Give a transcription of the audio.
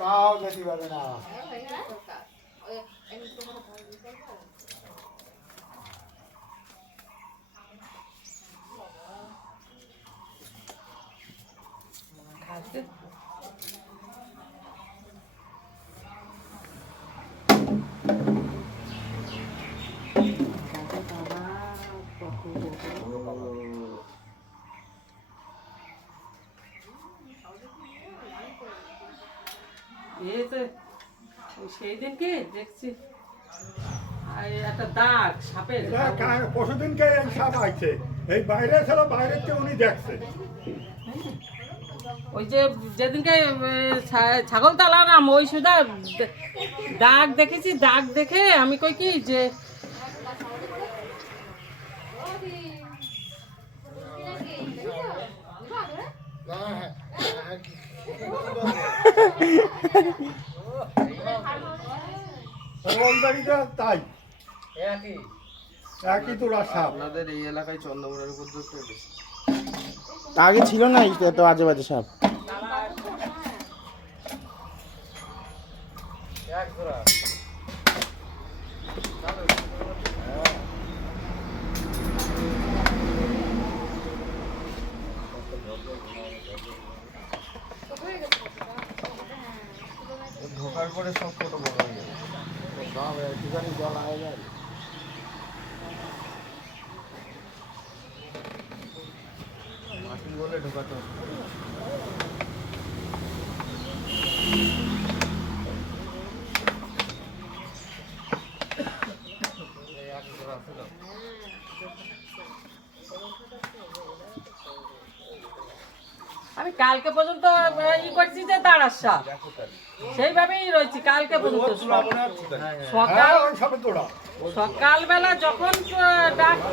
তাও যেতে পারে না এই তো সেই দিনকে দেখছি আর একটা দাগ সাপের পরশুদিনকে এই সাপ আইছে এই বাইরে ছিল বাইরের চেয়ে উনি দেখছে ওই যে যেদিনকে ছা- ছাগল তালারাম ওই সুদা দাগ দেখেছি দাগ দেখে আমি কই কি যে সরবলদারিটা তাই। একই। তোরা সাপ আপনাদের এই এলাকায় চন্দ্রমোড়ের উপদ্রব বেশি। আগে ছিল না এত আজে বাজে সাপ এক জোড়া ঢোকার পরে সব ফটো বড় হয়ে যাবে সব জল আয় যায় মাটি বলে ঢোকাতে হবে। এই এক জোড়া আছে তো? আমি কালকে পর্যন্ত ই করছি যে দাঁড়ার সাপ সেইভাবেই রয়েছি কালকে পর্যন্ত সকাল হ্যাঁ সকালবেলা যখন ডাক-